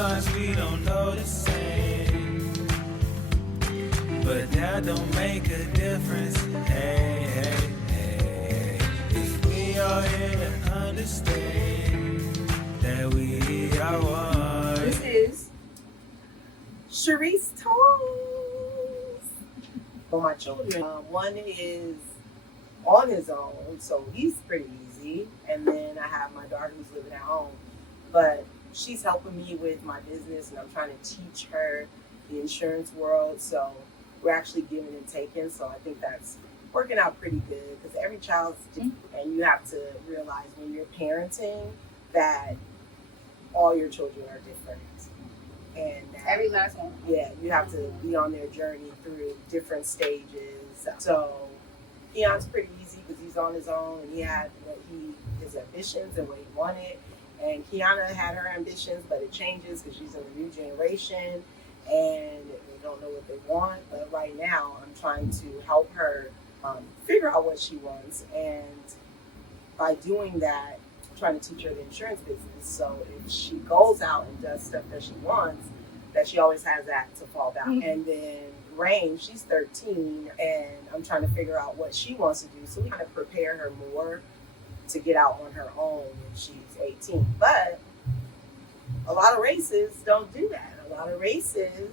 sometimes we don't know the same, but that don't make a difference. Hey, hey, hey, if we are here to understand that we are one. This is Sharice Toes for my children. One is on his own, so he's pretty easy. And then I have my daughter who's living at home, but she's helping me with my business, and I'm trying to teach her the insurance world. So we're actually giving and taking. So I think that's working out pretty good because every child's different, and you have to realize when you're parenting that all your children are different. And every last one. Yeah, you have to be on their journey through different stages. So Keon's pretty easy because he's on his own and he had his ambitions and what he wanted. And Kiana had her ambitions, but it changes because she's in a new generation and they don't know what they want. But right now, I'm trying to help her figure out what she wants. And by doing that, I'm trying to teach her the insurance business. So if she goes out and does stuff that she wants, that she always has that to fall back. Mm-hmm. And then Rain, she's 13, and I'm trying to figure out what she wants to do. So we kind of prepare her more to get out on her own when she's 18. But a lot of races don't do that. A lot of races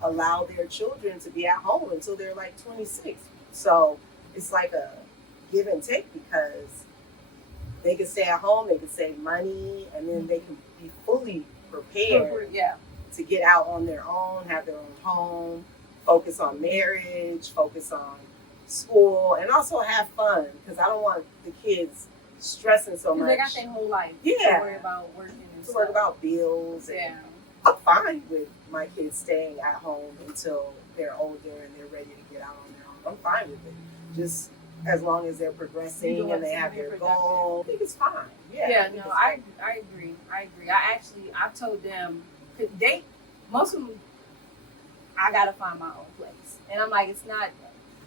allow their children to be at home until they're like 26. So it's like a give and take because they can stay at home, they can save money, and then they can be fully prepared to get out on their own, have their own home, focus on marriage, focus on school, and also have fun because I don't want the kids stressing so much. They got their whole life to worry about working and worry about bills. And I'm fine with my kids staying at home until they're older and they're ready to get out on their own. I'm fine with it. Just as long as they're progressing and they have their goal, I think it's fine. I agree. I've told them, most of them, I gotta find my own place. And I'm like, it's not,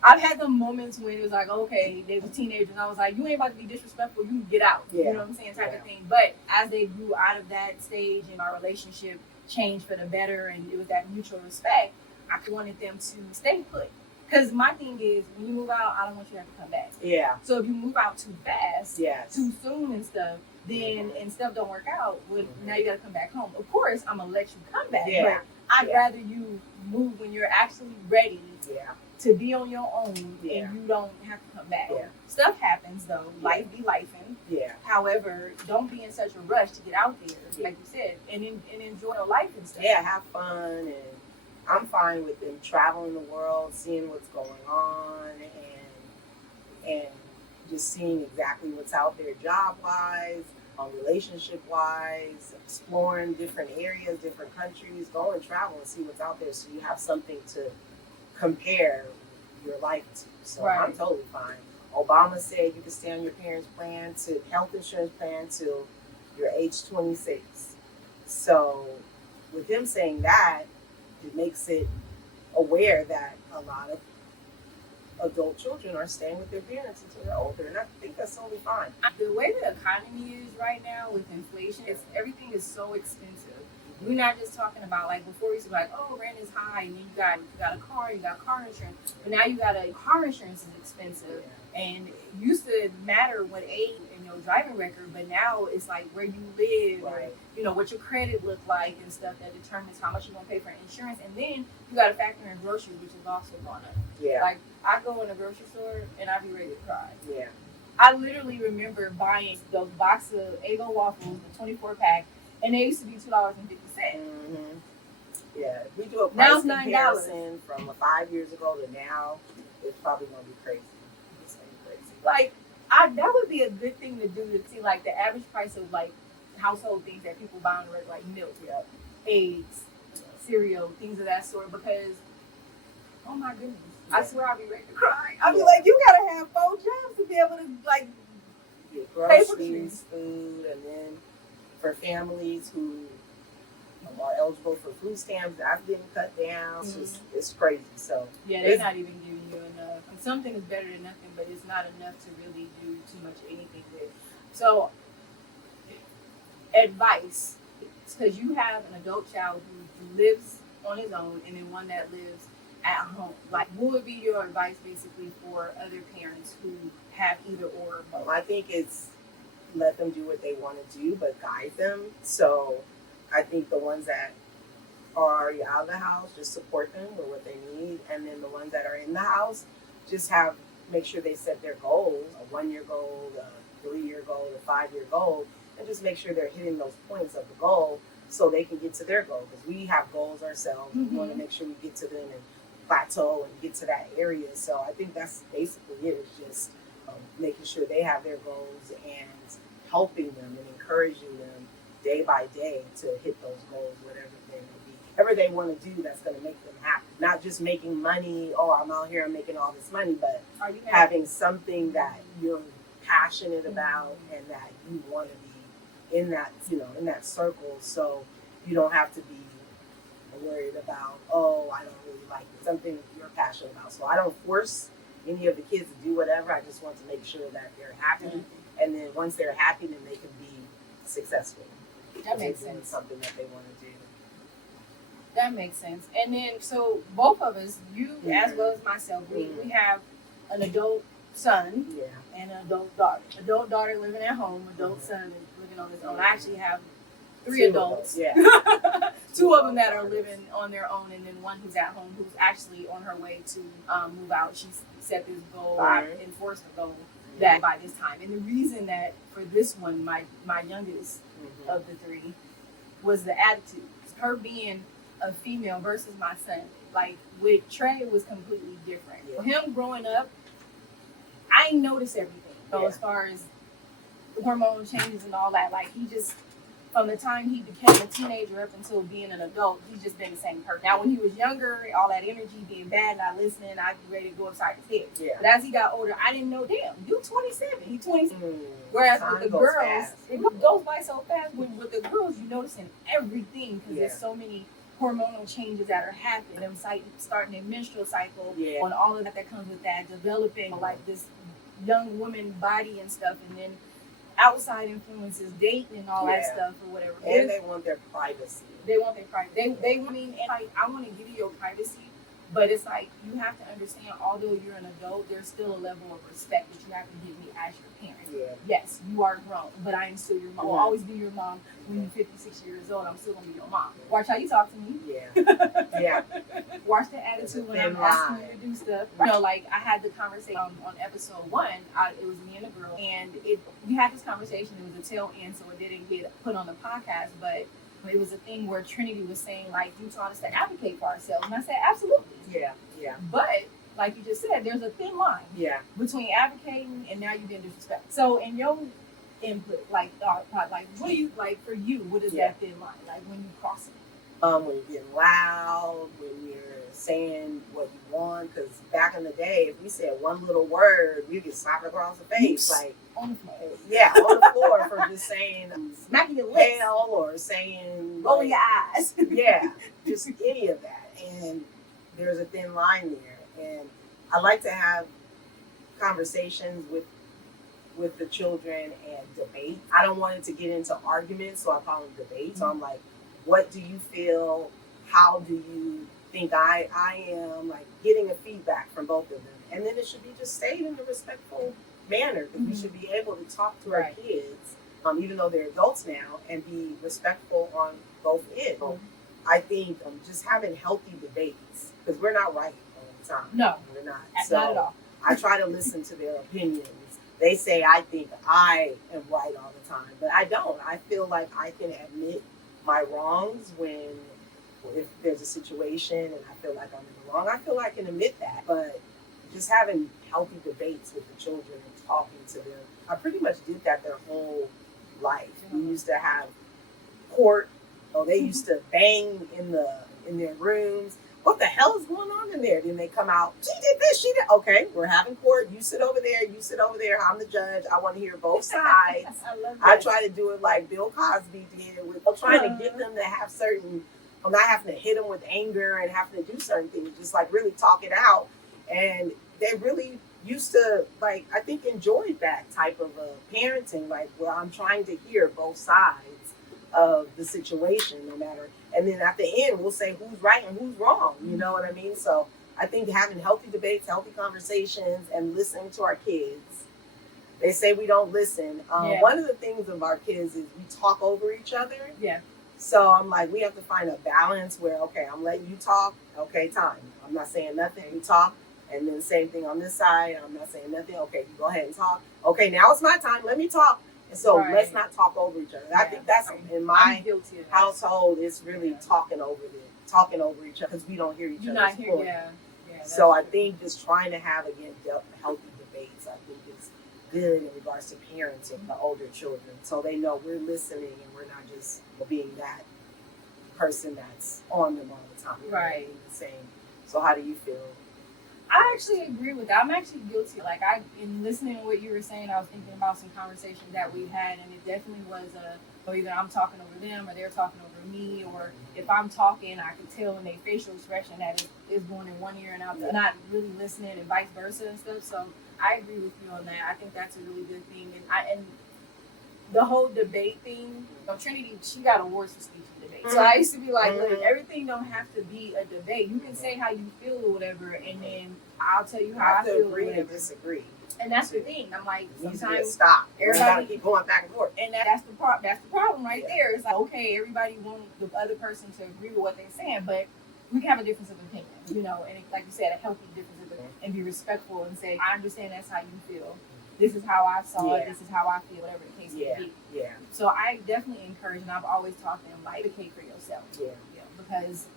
I've had the moments when it was like, okay, they were teenagers and I was like, you ain't about to be disrespectful, you can get out. You know what I'm saying, type of thing. But as they grew out of that stage and our relationship changed for the better and it was that mutual respect, I wanted them to stay put. Because my thing is, when you move out, I don't want you to have to come back. Yeah. So if you move out too fast, too soon and stuff, then and stuff don't work out, well, now you got to come back home. Of course, I'm going to let you come back, but I'd rather you move when you're actually ready to be on your own and you don't have to come back. Stuff happens, though. Life be lifing. However, don't be in such a rush to get out there, like you said, and enjoy your life and stuff. Yeah, have fun, and I'm fine with them traveling the world, seeing what's going on, and just seeing exactly what's out there job-wise, relationship-wise, exploring different areas, different countries. Go and travel and see what's out there so you have something to compare your life to. So I'm totally fine. Obama said you can stay on your parents' plan to health insurance plan till you're age 26. So with him saying that, it makes it aware that a lot of adult children are staying with their parents until they're older, and I think that's totally fine. The way the economy is right now with inflation, everything is so expensive. We're not just talking about like before we used to be like, oh, rent is high, and you got a car, you got car insurance, but now you got car insurance is expensive, and it used to matter what age and your driving record, but now it's like where you live, or, what your credit look like and stuff that determines how much you're gonna pay for insurance, and then you got to factor in groceries, which is also gone up. Like I go in a grocery store and I be ready to cry. I literally remember buying those box of Eggo waffles, the 24-pack, and they used to be $2.50. Yeah, if we do a price comparison from 5 years ago to now, it's probably gonna be crazy. It's gonna be crazy. Like that would be a good thing to do to see like the average price of like household things that people buy on the regular, like milk, eggs, cereal, things of that sort. Because oh my goodness, I swear I'll be ready to cry. I'll be like, you gotta have 4 jobs to be able to like get groceries, food, and then for families who are eligible for food stamps, that's getting cut down. So it's crazy. So they're not even giving you enough. And something is better than nothing, but it's not enough to really do too much anything with. So advice because you have an adult child who lives on his own and then one that lives at home. Like, what would be your advice basically for other parents who have either or both? I think it's let them do what they want to do, but guide them. So I think the ones that are already out of the house, just support them with what they need. And then the ones that are in the house, just make sure they set their goals, a 1-year goal, a 3-year goal, a 5-year goal, and just make sure they're hitting those points of the goal so they can get to their goal. Because we have goals ourselves. We want to make sure we get to them and plateau and get to that area. So I think that's basically it. It's just making sure they have their goals and helping them and encouraging them day by day to hit those goals, whatever they may be. Whatever they want to do that's going to make them happy. Not just making money, oh, I'm out here, I'm making all this money, but having something that you're passionate about and that you want to be in that, in that circle, so you don't have to be worried about, oh, I don't really like it. Something you're passionate about. So I don't force any of the kids to do whatever. I just want to make sure that they're happy. And then once they're happy, then they can be successful. That makes sense. Something that they want to do. That makes sense. And then, so both of us, you as well as myself, we have an adult son and an adult daughter. Adult daughter living at home, adult son is living on his own. I actually have 3 adults. Yeah. 2 of them that are living on their own, and then one who's at home who's actually on her way to move out. She's set this goal, enforced the goal that by this time. And the reason that for this one, my youngest of the 3, was the attitude. Her being a female versus my son. Like with Trey, it was completely different. For him growing up, I ain't noticed everything. So as far as hormone changes and all that, like he just, from the time he became a teenager up until being an adult, he's just been the same person. Now, when he was younger, all that energy being bad, not listening, I'd be ready to go upside his head. Yeah. But as he got older, I didn't know, damn, you 27, he 27. Whereas with the girls, it goes by so fast. With the girls, you're noticing everything because there's so many hormonal changes that are happening. Them starting their menstrual cycle, on all of that comes with that, developing like this young woman body and stuff, and then outside influences, dating and all that stuff or whatever. And they want their privacy. They want their privacy. They mean, and like, I want to give you your privacy, but it's like you have to understand, although you're an adult, there's still a level of respect that you have to give me as your parent. Yeah. Yes, you are grown, but I am still your mom. I will always be your mom. When you're 56 years old, I'm still going to be your mom. Watch how you talk to me. Yeah. Watch the attitude when I'm asking you to do stuff. You know, like I had the conversation on episode 1. It was me and a girl, and we had this conversation. It was a tail end, so it didn't get put on the podcast, but it was a thing where Trinity was saying, like, you taught us to advocate for ourselves. And I said, absolutely. Yeah. But like you just said, there's a thin line between advocating and now you're being disrespectful. So in your input, like what do you, like for you, what is that thin line? Like when you cross it? When you're getting loud, when you're saying what you want, because back in the day, if we said one little word, you get slapped across the face. Like, on the floor. On the floor for just saying smacking your lips or saying rolling your eyes. Just any of that. And there's a thin line there. And I like to have conversations with the children and debate. I don't want it to get into arguments, so I call them debates. So I'm like, what do you feel? How do you think I am? Like getting a feedback from both of them. And then it should be just stayed in a respectful manner, because we should be able to talk to our kids, even though they're adults now, and be respectful on both ends. I think just having healthy debates, because we're not right all the time. No, we're not. Not at all. I try to listen to their opinions. They say I think I am right all the time, but I don't. I feel like I can admit my wrongs if there's a situation and I feel like I'm in the wrong. I feel like I can admit that, but just having healthy debates with the children and talking to them. I pretty much did that their whole life. We used to have court. They used to bang in their rooms. What the hell is going on in there? Then they come out, she did this, she did. Okay, we're having court. You sit over there, you sit over there. I'm the judge. I want to hear both sides. I try to do it like Bill Cosby did, with trying to get them to have certain, not having to hit them with anger and having to do certain things, just like really talk it out. And they really used to, like, I think enjoyed that type of parenting, like, well, I'm trying to hear both sides of the situation, no matter. And then at the end, we'll say who's right and who's wrong. You know what I mean? So I think having healthy debates, healthy conversations, and listening to our kids. They say we don't listen. One of the things of our kids is we talk over each other. Yeah. So I'm like, we have to find a balance where, okay, I'm letting you talk. Okay, time. I'm not saying nothing. You talk. And then same thing on this side. I'm not saying nothing. Okay, you go ahead and talk. Okay, now it's my time. Let me talk. And so let's not talk over each other. I think that's in my household. It's really talking over each other because we don't hear each other's point. Yeah, so I think just trying to have again healthy debates, I think is good in regards to parenting the older children, so they know we're listening and we're not just being that person that's on them all the time. Right. The same. So how do you feel? I actually agree with that. I'm actually guilty. Like in listening to what you were saying, I was thinking about some conversations that we had, and it definitely was either I'm talking over them or they're talking over me, or if I'm talking, I can tell in their facial expression that is going in one ear and out, not really listening, and vice versa and stuff. So I agree with you on that. I think that's a really good thing, and the whole debate thing. Trinity, she got awards for speech and debate. So I used to be like, look, everything don't have to be a debate. You can say how you feel or whatever, and then I'll tell you how I feel. Agree and disagree. And that's the thing. I'm like, sometimes stop. Everybody keep going back and forth. And that's the problem right there. It's like, okay, everybody wants the other person to agree with what they're saying, but we can have a difference of opinion, and like you said, a healthy difference of opinion, and be respectful and say, I understand that's how you feel. This is how I saw it. This is how I feel, whatever the case may be. Yeah. So I definitely encourage, and I've always taught them, like, advocate for yourself. Yeah. Because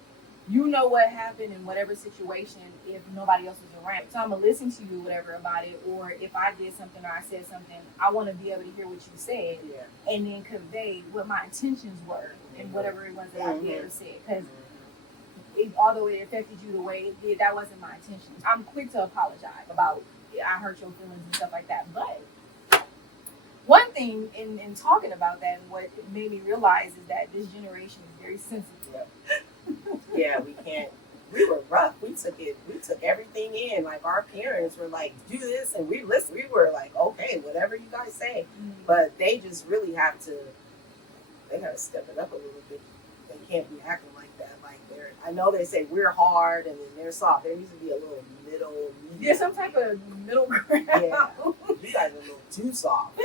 you know what happened in whatever situation if nobody else was around. So I'm going to listen to you, whatever, about it. Or if I did something or I said something, I want to be able to hear what you said and then convey what my intentions were and whatever it was that I did or said. Because although it affected you the way it did, that wasn't my intention. I'm quick to apologize about I hurt your feelings and stuff like that. But one thing in talking about that, and what made me realize is that this generation is very sensitive. Yeah, we can't. We were rough. We took everything in. Like our parents were like, do this, and we listened. We were like, okay, whatever you guys say. But they just really have to. They got to step it up a little bit. They can't be acting like that. Like I know they say we're hard and then they're soft. There needs to be a little middle. Yeah, some type of middle ground. Yeah, you guys are a little too soft.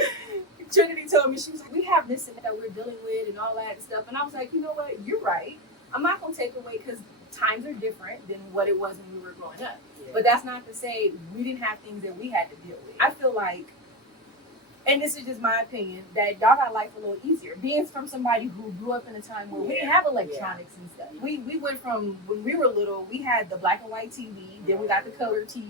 Trinity told me, she was like, we have this and that we're dealing with and all that stuff. And I was like, you know what? You're right. I'm not going to take away, because times are different than what it was when we were growing up. Yeah. But that's not to say we didn't have things that we had to deal with. I feel like, and this is just my opinion, that y'all got life a little easier. Being from somebody who grew up in a time where we didn't have electronics and stuff. We went from, when we were little, we had the black and white TV, then we got the color TV,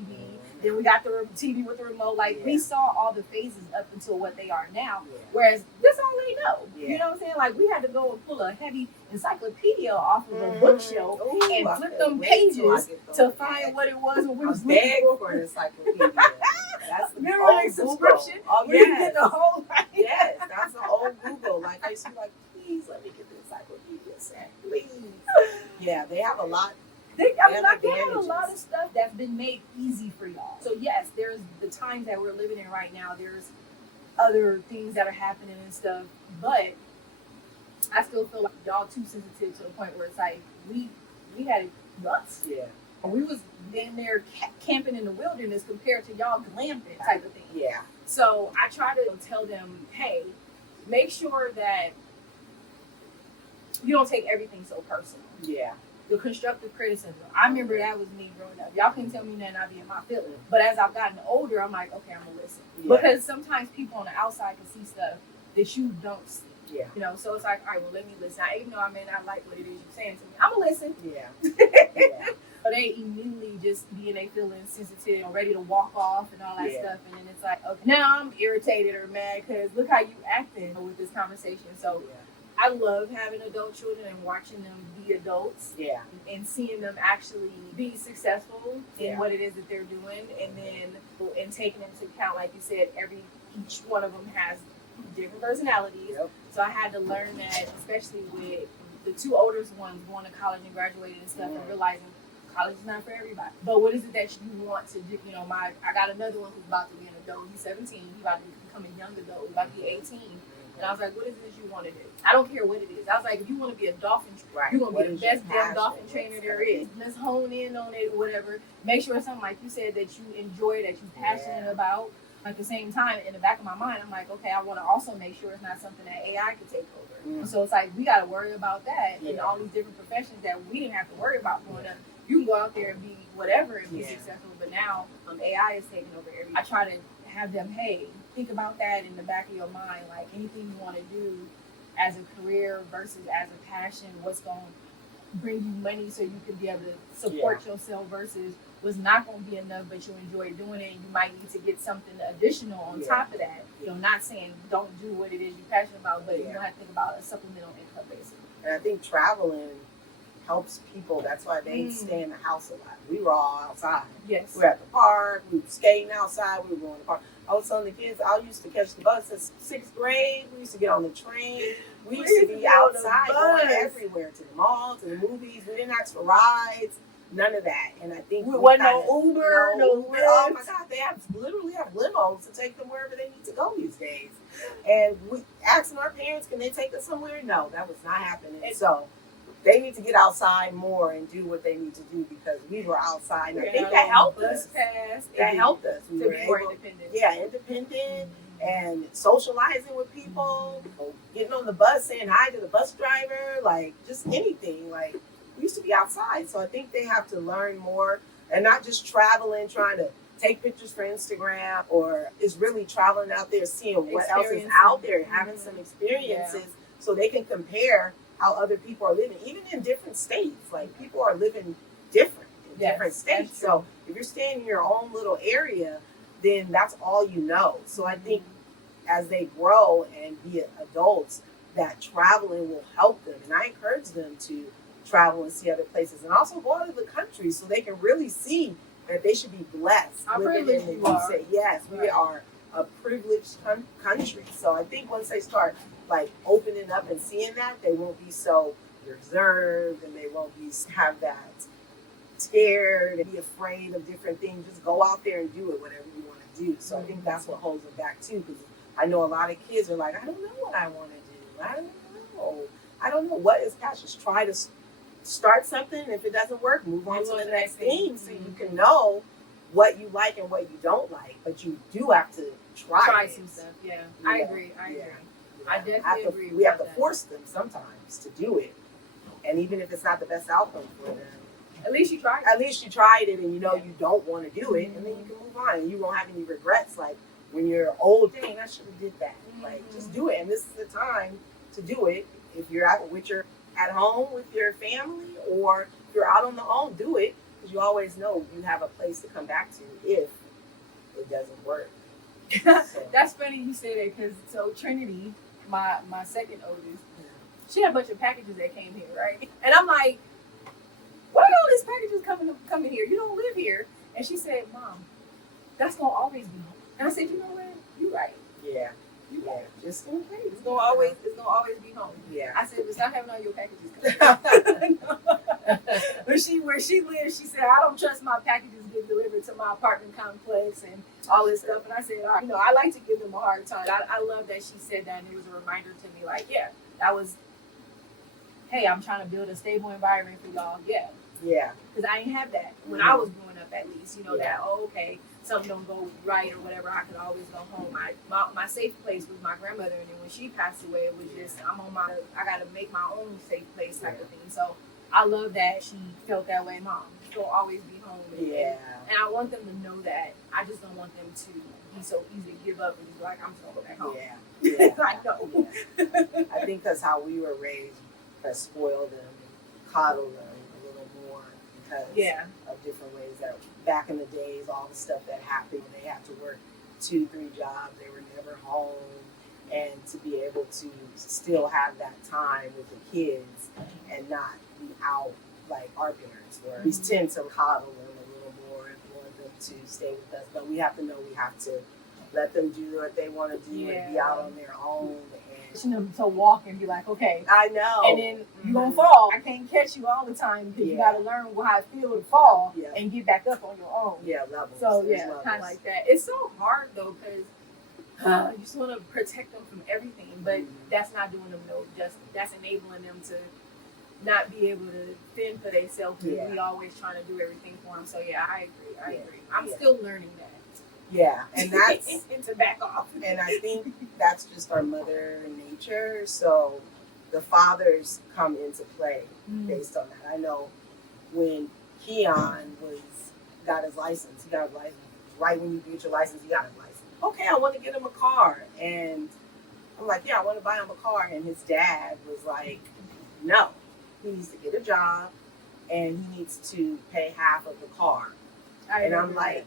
then we got the TV with the remote. Like, we saw all the phases up until what they are now. Whereas, that's all they know. You know what I'm saying? Like, we had to go and pull a heavy encyclopedia off of a bookshelf and flip them pages to find what it was when we was looking for an encyclopedia. That's the old subscription. Oh, we didn't get the whole right. Yes, that's the old Google. Like, I used to be like, please let me get the encyclopedia set, please. Yeah, they have a lot. They have a lot of stuff that's been made easy for y'all. So yes, there's the times that we're living in right now. There's other things that are happening and stuff, but I still feel like y'all too sensitive to the point where it's like we had it rough. Yeah. We was in there camping in the wilderness compared to y'all glamping type of thing. Yeah. So I try to tell them, hey, make sure that you don't take everything so personal. Yeah. The constructive criticism. I remember that was me growing up. Y'all can tell me nothing, I be in my feelings. But as I've gotten older, I'm like, okay, I'm gonna listen. Yeah. Because sometimes people on the outside can see stuff that you don't see. Yeah. So it's like, all right, well, let me listen. Even though I may not like what it is you're saying to me, I'm gonna listen. Yeah. But they immediately just be in their feelings, sensitive, and ready to walk off and all that stuff. And then it's like, okay, now I'm irritated or mad because look how you acting with this conversation. So I love having adult children and watching them be adults. Yeah. And seeing them actually be successful in what it is that they're doing. And taking into account, like you said, each one of them has different personalities. Yep. So I had to learn that, especially with the two oldest ones going to college and graduating and stuff, and realizing college is not for everybody. But what is it that you want to do? I got another one who's about to be an adult. He's 17. He's about to become a young adult. He's about to be 18. And I was like, what is this you want to do? I don't care what it is. I was like, if you want to be a dolphin trainer, Right. you're going to What be is the your best damn passion? dolphin trainer there is. Let's hone in on it or whatever. Make sure it's something, like you said, that you enjoy, that you're passionate about. At the same time, in the back of my mind, I'm like, okay, I want to also make sure it's not something that AI could take over. So it's like, we got to worry about that in all these different professions that we didn't have to worry about growing up. You can go out there and be whatever and be successful, but now AI is taking over everything. I try to have them, hey, think about that in the back of your mind, like anything you want to do as a career versus as a passion, what's going to bring you money so you can be able to support yourself versus what's not going to be enough, but you enjoy doing it and you might need to get something additional on top of that. You know, not saying don't do what it is you're passionate about, but you don't have to think about a supplemental income basically. And I think traveling helps people. That's why they stay in the house a lot. We were all outside. Yes. We were at the park. We were skating outside. We were going to the park. I was telling the kids, I used to catch the bus in 6th grade. We used to get on the train. We used to be outside going everywhere, to the mall, to the movies. We didn't ask for rides. None of that. And I think we wasn't no Uber, no Lyft. Oh my God, they literally have limos to take them wherever they need to go these days. And we asking our parents, can they take us somewhere? No, that was not happening. So they need to get outside more and do what they need to do because we were outside. And I think that helped us. That helped us. We to were be more able, independent. Yeah, independent and socializing with people, getting on the bus, saying hi to the bus driver, like just anything. Like we used to be outside. So I think they have to learn more and not just traveling, trying to take pictures for Instagram, or is really traveling out there, seeing what else is out there, having some experiences so they can compare how other people are living, even in different states. Like people are living different in different states. So if you're staying in your own little area, then that's all you know. So I think as they grow and be adults, that traveling will help them. And I encourage them to travel and see other places and also go out of the country so they can really see that they should be blessed living in the USA. Yes, we are a privileged country. So I think once they start like opening up and seeing that, they won't be so reserved and they won't be have that scared and be afraid of different things. Just go out there and do it, whatever you want to do. So I think that's what holds them back too, because I know a lot of kids are like, I don't know what I want to do. I don't know what is passion. Just try to start something. And if it doesn't work, move on to the next thing so you can know what you like and what you don't like. But you do have to try some stuff. Yeah, I agree. I definitely agree. We have to force them sometimes to do it. And even if it's not the best outcome for them, at least you tried it. At least you tried it and you know you don't want to do it, and then you can move on and you won't have any regrets. Like when you're old, dang, I should have did that. Like just do it, and this is the time to do it. If you're at home with your family or if you're out on the own, do it, because you always know you have a place to come back to if it doesn't work. So. That's funny you say that, because so Trinity, my second oldest, she had a bunch of packages that came here, right? And I'm like, why are all these packages coming here? You don't live here. And she said, Mom, that's gonna always be home. And I said, you know what? You're right. Yeah. Just in case. It's gonna always be home. Yeah. I said, but stop having all your packages coming. Where she lives, she said, I don't trust my packages get delivered to my apartment complex and all this stuff. And I said, I like to give them a hard time. I love that she said that, and it was a reminder to me, like, that was, hey, I'm trying to build a stable environment for y'all. Yeah. Because I ain't have that when I was growing up, at least. That, okay, something don't go right or whatever, I could always go home. My safe place was my grandmother, and then when she passed away, it was just, I got to make my own safe place type of thing. So I love that she felt that way. Mom, you'll always be home. And I want them to know that. I just don't want them to be so easy to give up and be like, I'm just going to go back home. I know. Yeah. I think that's how we were raised, that spoil them and coddle them a little more because of different ways that back in the days, all the stuff that happened, they had to work 2-3 jobs, they were never home, and to be able to still have that time with the kids and not be out like our parents were. We tend to coddle them a little more and want them to stay with us, but we have to know we have to let them do what they want to do and be out on their own. Them to walk and be like, okay, I know, and then you're gonna fall. I can't catch you all the time because you got to learn how it feels to fall and get back up on your own. Levels. So kind of like that. It's so hard though, because You just want to protect them from everything, but that's not doing them no justice. That's enabling them to not be able to fend for themselves. Yeah. We always trying to do everything for them. So yeah, I agree. I'm still learning that. Yeah, and that's and to back off. and I think that's just our mother nature. So the fathers come into play based on that. I know when Keon got his license, he got his license. Right when you get your license, he got his license. Okay, I want to get him a car. And I'm like, yeah, I want to buy him a car. And his dad was like, no, he needs to get a job and he needs to pay half of the car. And I'm like,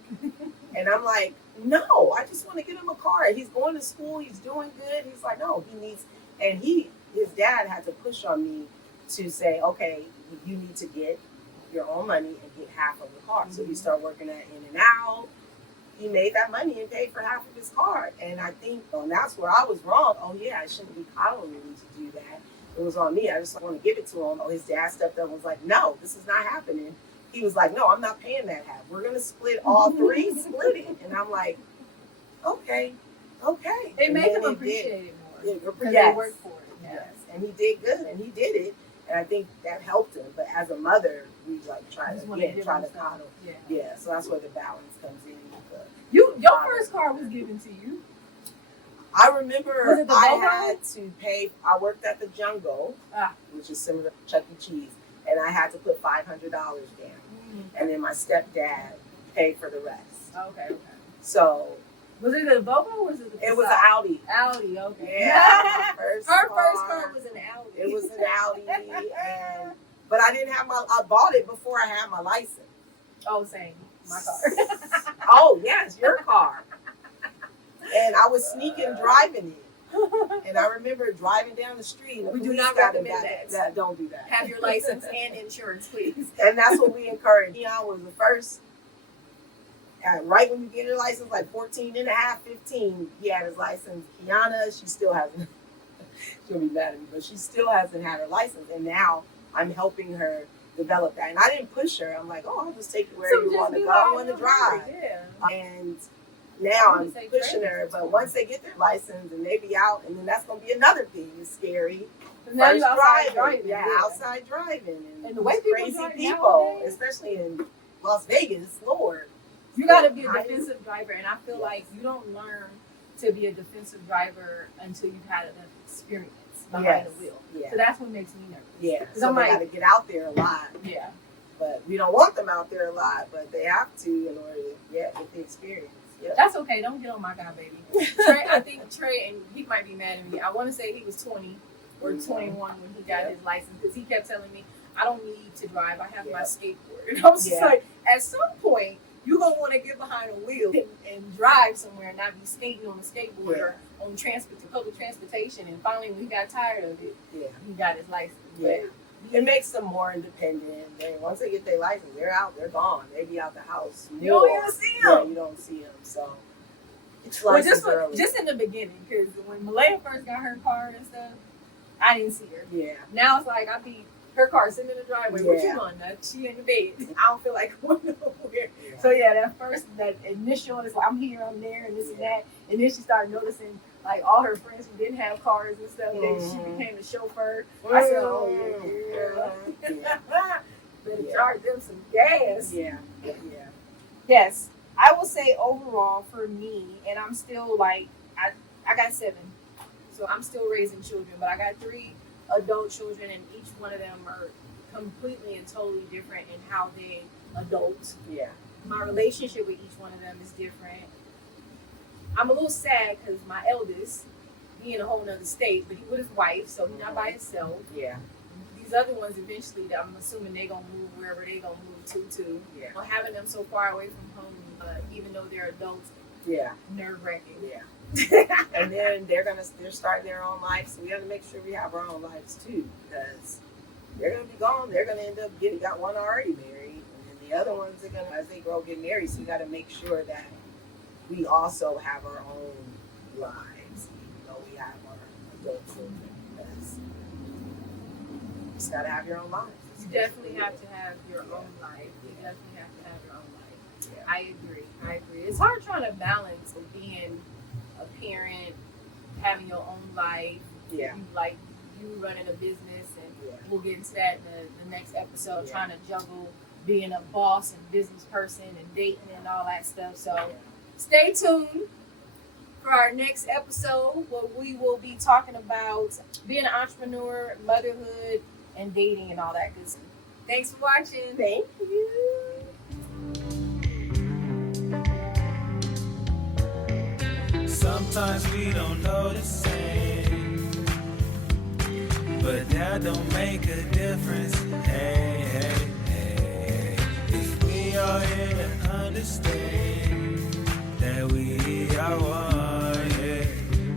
no, I just want to get him a car. He's going to school. He's doing good. He's like, no, he needs, and his dad had to push on me to say, okay, you need to get your own money and get half of the car. So he started working at In-N-Out. He made that money and paid for half of his car. And I think, and that's where I was wrong. Oh yeah, I shouldn't be coddling him to do that. It was on me. I just want to give it to him. Oh, his dad stepped up and was like, no, this is not happening. He was like, no, I'm not paying that half. We're going to split all three, split it. And I'm like, okay. It makes them appreciate it more. Because Yes. they work for it. Yes. And he did good, and he did it. And I think that helped him. But as a mother, we like try to coddle. Yeah. So that's where the balance comes in. Your first car was given to you. I remember Was it the I Volvo? had to pay. I worked at the Jungle, which is similar to Chuck E. Cheese, and I had to put $500 down, and then my stepdad paid for the rest. Okay. So Was it a Volvo or was it the Passat? it was an Audi. Audi, okay. Yeah, Her first car was an Audi. It was an Audi, but I didn't have I bought it before I had my license. Oh, same. My car. Oh yes, your car. And I was sneaking driving it. And I remember driving down the street. We do not recommend that. Don't do that. Have your license and insurance, please. And that's what we encourage. Keon was the first. Right when you get your license, like 14 and a half, 15, he had his license. Kiana, she still hasn't. She'll be mad at me, but she still hasn't had her license. And now I'm helping her develop that. And I didn't push her. I'm like, oh, I'll just take you where you want to go. I want to drive. Yeah. And now I'm pushing her. But once they get their license and they be out, and then that's going to be another thing. It's scary. Now you're outside driving. Yeah, outside driving. And the way people crazy drive people, nowadays, especially in Las Vegas, Lord. you got to be a defensive driver. And I feel like you don't learn to be a defensive driver until you've had enough experience behind the wheel. Yeah. So that's what makes me nervous. Yeah. Because So I'm they like, got to get out there a lot. yeah. But we don't want them out there a lot, but they have to in order to get the experience. Yep. That's okay. Don't get on my guy, baby. Trey, I think Trey, and he might be mad at me. I want to say he was 20 or 21 when he got his license because he kept telling me, I don't need to drive. I have my skateboard. And I was just like, at some point, you're going to want to get behind a wheel and drive somewhere and not be skating on a skateboard or on public transportation. And finally, when he got tired of it, he got his license. Yeah. It makes them more independent. Once they get their license, they're out. They're gone. They be out the house. You don't even see them. Yeah, you don't see them. So it's just in the beginning, because when Malaya first got her car and stuff, I didn't see her. Yeah. Now it's like her car sitting in the driveway. What you doing? She in the bed. I don't feel like going nowhere. Yeah. So that initial is like I'm here, I'm there, and this and that. And then she started noticing like all her friends who didn't have cars and stuff. Then she became the chauffeur. I said, "Oh yeah, better charge them some gas." Yeah. Yes, I will say overall for me, and I'm still like I got 7, so I'm still raising children, but I got 3 adult children, and each one of them are completely and totally different in how they adult. Yeah. My relationship with each one of them is different. I'm a little sad because my eldest, he in a whole nother state, but he with his wife, so he's not by himself. Yeah. These other ones, eventually, I'm assuming they're going to move wherever they're going to move to. Yeah. Well, having them so far away from home, even though they're adults, nerve-wracking. Yeah. And then they're starting their own life, so we have to make sure we have our own lives too, because they're gonna be gone. They're gonna end up got one already married, and then the other ones are gonna, as they grow, get married. So we got to make sure that we also have our own lives, even though we have our adult children. Because you just gotta have your own lives. You definitely have to have your own life. You definitely have to have your own life. Yeah. I agree. It's hard trying to balance being a parent, having your own life. Yeah. You running a business, and Yeah. we'll get into that in the next episode. Yeah. Trying to juggle being a boss and business person and dating and all that stuff. So stay tuned for our next episode, where we will be talking about being an entrepreneur, motherhood, and dating and all that good stuff. Thanks for watching. Thank you. Sometimes we don't know the same, but that don't make a difference. Hey, hey, hey, if we are here to understand that we are one.